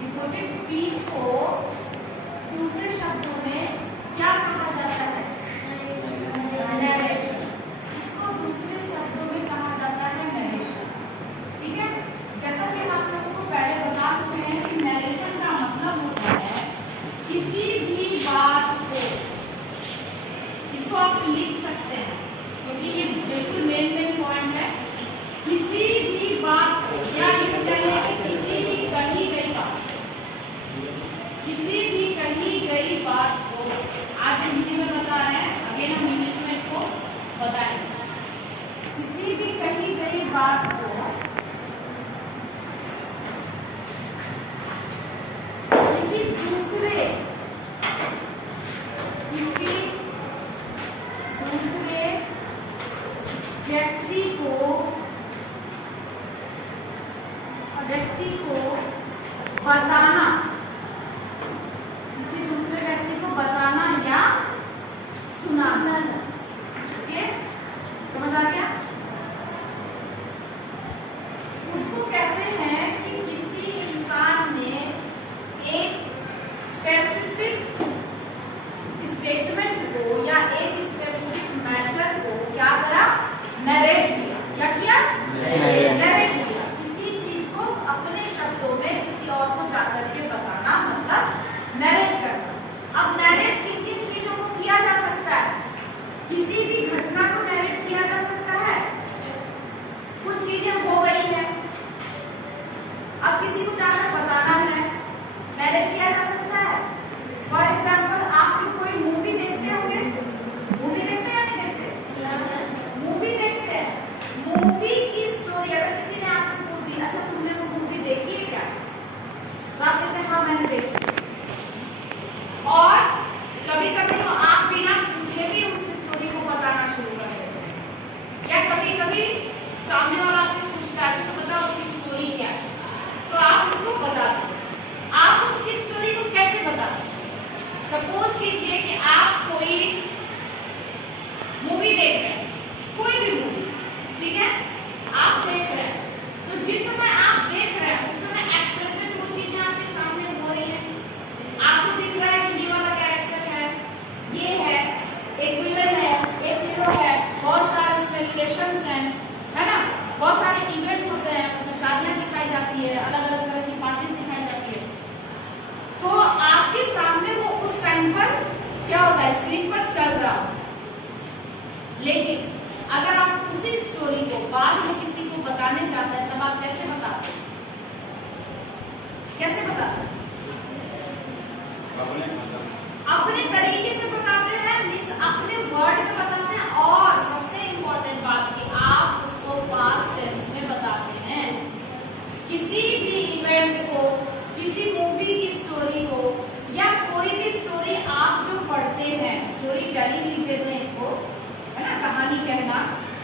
Reported speech को दूसरे शब्दों में क्या कहा जाता है? नरेशन। इसको दूसरे शब्दों में कहा जाता है नरेशन। ठीक है, जैसा कि आप लोगों को पहले बता चुके हैं कि नरेशन का मतलब होता है किसी भी बात को, इसको आप लिख सकते हैं क्योंकि ये बिल्कुल मेन पॉइंट है, किसी भी बात को या लिख चाहिए कि किसी भी कही गई बात, किसी भी कही गई बात को, आज हिंदी में बता रहे हैं, आगे हम इंग्लिश में इसको बताएंगे। किसी भी कही गई बात को किसी दूसरे व्यक्ति को बताना, किसी दूसरे व्यक्ति को बताना या सुनाना। ओके, समझ आ गया? उसको कहते हैं कि किसी इंसान ने एक स्पेसिफिक स्टेटमेंट को या एक स्पेसिफिक मैटर को क्या करा? नरेट किया। क्या किया? नरेट किया। किसी चीज को अपने शब्दों में किसी और को जाकर के बताना मतलब नरेट करना। अब नरेट किन किन चीजों को किया जा सकता है? किसी भी घटना को नरेट किया जा सकता है। कुछ चीजें हो गई है, अब किसी को जाकर बताना है, नरेट किया जा सकता है। फॉर एग्जाम्पल, आप कोई मूवी देखते होंगे, मूवी देखते या नहीं देखते? मूवी देखते हैं। मूवी की स्टोरी अगर किसी ने आपसे पूछ दी, अच्छा तुमने वो मूवी देखी है क्या, तो आप कहते हैं हाँ मैंने देखी। और कभी कभी तो आप बिना पूछे भी उस स्टोरी को बताना शुरू कर देते हैं, या कभी कभी सामने वाला आपसे पूछता है तो बताओ उसकी स्टोरी क्या है, तो आप उसको बता दो। आप उसकी स्टोरी को कैसे बताते हैं? सपोज कीजिए कि आप कोई मूवी देख रहे हैं, कोई भी मूवी, ठीक है, आप देख रहे हैं, तो जिस समय आप देख रहे हैं उस समय एट प्रेजेंट वो चीजें आपके सामने हो रही है। आपको दिख रहा है कि ये वाला कैरेक्टर है, ये है, एक विलन है, एक हीरो है, बहुत सारे उसमें रिलेशंस हैं, है ना, बहुत सारे इवेंट्स होते हैं, उसमें शादियां दिखाई जाती है, अलग अलग तरह की पार्टीज दिखाई जाती है। तो आपके सामने वो उस टाइम पर क्या होता है, स्क्रीन पर चल रहा है। लेकिन अगर आप उसी स्टोरी को बाद में किसी को बताने चाहते हैं, तब आप कैसे बताते हैं? कैसे बताते हैं? अपने तरीके से बताते हैं, मींस अपने वर्ड में बताते हैं। और सबसे इंपॉर्टेंट बात कि आप उसको पास्ट टेंस में बताते हैं। किसी भी इवेंट को, किसी मूवी की स्टोरी को, या कोई भी स्टोरी आप जो पढ़ते हैं, स्टोरी टेलिंग लिख देते हैं इसको, है ना, कहानी कहना,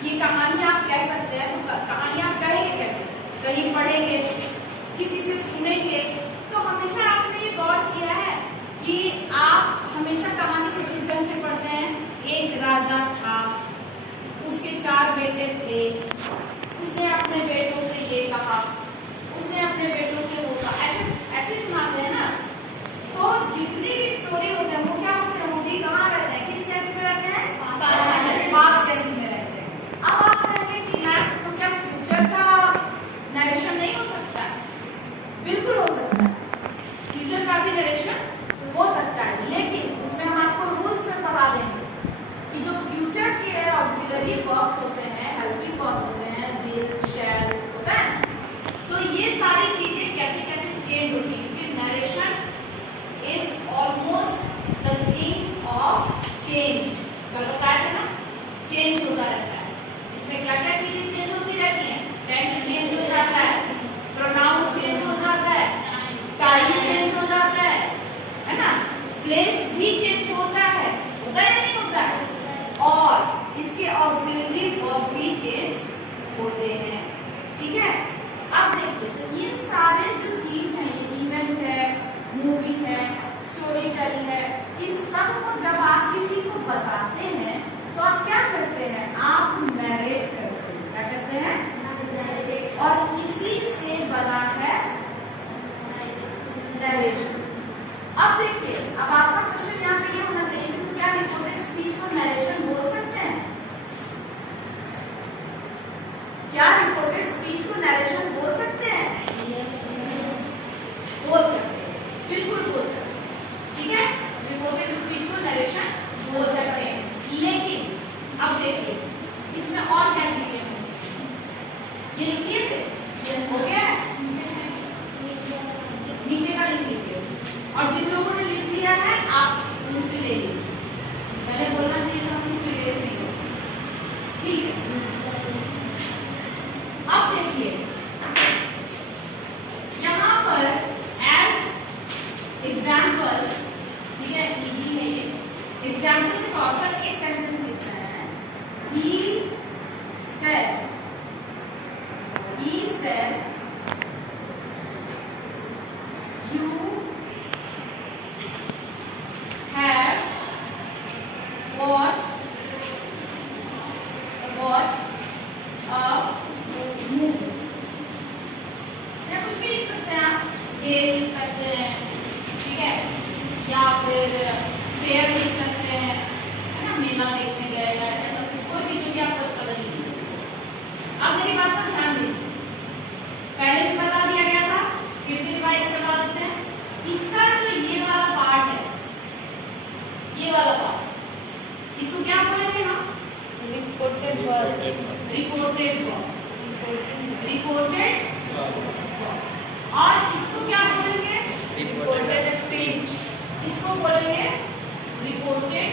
ये कहानी आप कह सकते हैं। तो कहानी आप कहेंगे कैसे? कहीं पढ़ेंगे, किसी से सुनेंगे। तो हमेशा आपने ये गौर किया है कि आप हमेशा कहानी को जिस ढंग से पढ़ते हैं, एक राजा था, उसके 4 बेटे थे, उसने अपने बेटों से ये कहा, उसने अपने बेटों से वो कहा, ऐसे ऐसे सुनाते हैं ना। तो जितनी भी स्टोरी होते हैं वो क्या होते हैं, वो भी कहाँ रहते हैं, किस टेंस में रहते हैं? पास्ट टेंस में रहते हैं। अब आप कहेंगे कि यार तो क्या फ्यूचर का नरेशन नहीं हो सकता है? बिल्कुल हो सकता है, फ्यूचर का भी नरेशन हो सकता है, लेकिन उसमें हम आपको रूल्स में पढ़ा देंगे कि जो फ्यूचर के ऑक्सिलरी वर्ब्स होते हैं, हेल्पिंग वर्ब होते हैं, विल, शैल होता है, तो ये सारी चीजें कैसे कैसे चेंज होती है, क्योंकि narration is almost the things of change. कल बताया था ना, चेंज होता रहता है। इसमें क्या क्या चीजें चेंज होती रहती हैं? टेंस चेंज हो जाता है, प्रोनाउन चेंज हो जाता है, टाइम चेंज हो जाता है ना, प्लेस भी चेंज होता है या नहीं होता है, और इसके ऑक्सिलरी वर्ब भी चेंज होते हैं। ठीक है, अब देखिए ये सारे जो चीज है, ये इवेंट है, मूवी है, स्टोरी टेलिंग है, इन सब को जब आप किसी को बताते हैं तो आप क्या करते हैं? आप नरेट करते हैं। क्या करते हैं? और इसी से बना है और जिन लोगों ने लिख लिया है आप उनसे ले लीजिए, पहले बोलना चाहिए था उसमें रेस नहीं हो। ठीक है, अब देखिए यहाँ पर एज एग्जाम्पल, ठीक है, इजी है ये, एग्जाम्पल के तौर पर एक सेंटेंस लिखना है। He said you have watched a movie, या कुछ भी लिख सकते हैं आप, गेम लिख सकते हैं, ठीक है, या फिर फेयर लिख सकते हैं, है ना, मेला देखने गए या ऐसा कुछ, कोई भी जो भी आपको अच्छा लगे। अब मेरी बात पर ध्यान दें, पहले भी बता दिया गया था, फिर से रिवाइज करवा देते हैं। इसका जो ये वाला पार्ट है, ये वाला पार्ट, इसको क्या बोलेंगे हम? Reported verb, reported verb, reported verb. और इसको क्या बोलेंगे? रिपोर्टेड स्पीच, इसको बोलेंगे रिपोर्टेड